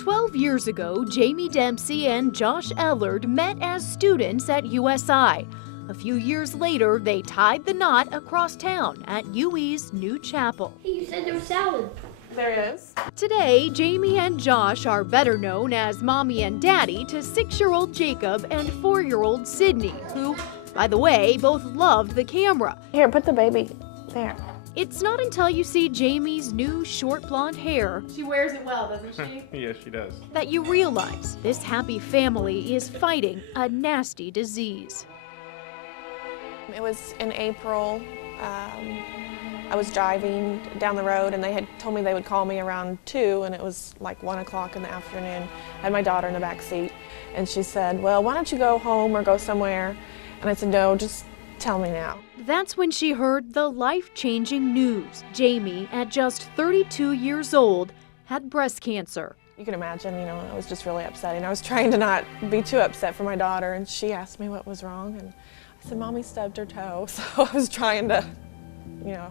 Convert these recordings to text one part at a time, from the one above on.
12 years ago, Jamie Dempsey and Josh Ellard met as students at USI. A few years later, they tied the knot across town at UE's new chapel. Hey, you said there was salad. There is. Today, Jamie and Josh are better known as mommy and daddy to 6-year-old Jacob and 4-year-old Sydney, who, by the way, both loved the camera. Here, put the baby there. It's not until you see Jamie's new short blonde hair She wears it well, doesn't she? Yes, she does. that you realize this happy family is fighting a nasty disease. It was in April. I was driving down the road and they had told me they would call me around 2 and it was like 1 o'clock in the afternoon. I had my daughter in the back seat and she said, well, why don't you go home or go somewhere? And I said, no, just tell me now. That's when she heard the life-changing news. Jamie, at just 32 years old, had breast cancer. You can imagine, it was just really upsetting. I was trying to not be too upset for my daughter and she asked me what was wrong and I said, Mommy stubbed her toe, so I was trying to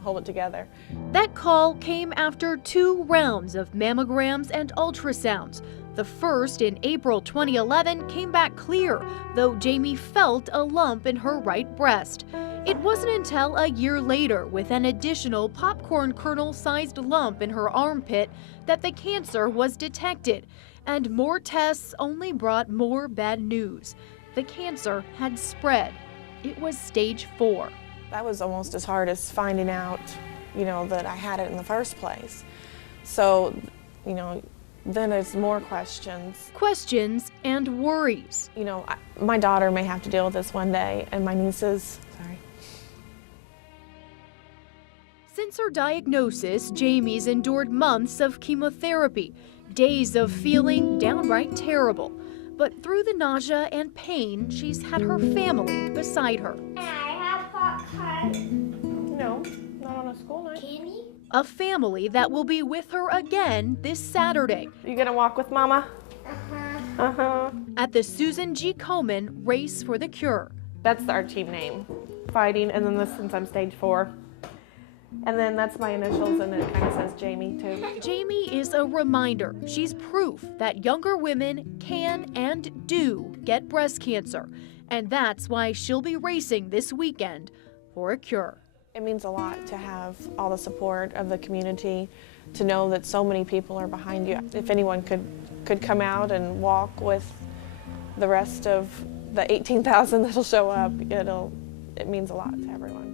hold it together. That call came after 2 rounds of mammograms and ultrasounds. The first, in April 2011, came back clear, though Jamie felt a lump in her right breast. It wasn't until a year later, with an additional popcorn kernel-sized lump in her armpit, that the cancer was detected. And more tests only brought more bad news. The cancer had spread. It was stage 4. That was almost as hard as finding out, that I had it in the first place. So, then there's more questions. Questions and worries. My daughter may have to deal with this one day, and my nieces, Since her diagnosis, Jamie's endured months of chemotherapy, days of feeling downright terrible. But through the nausea and pain, she's had her family beside her. Can I have popcorn? No, not on a school night. Candy? A family that will be with her again this Saturday You gonna walk with Mama? Uh-huh. Uh-huh. at the Susan G. Komen Race for the Cure. That's our team name, fighting, and then this, since I'm stage 4. And then that's my initials, and it kind of says Jamie, too. Jamie is a reminder. She's proof that younger women can and do get breast cancer. And that's why she'll be racing this weekend for a cure. It means a lot to have all the support of the community, to know that so many people are behind you. If anyone could come out and walk with the rest of the 18,000 that'll show up, it means a lot to everyone.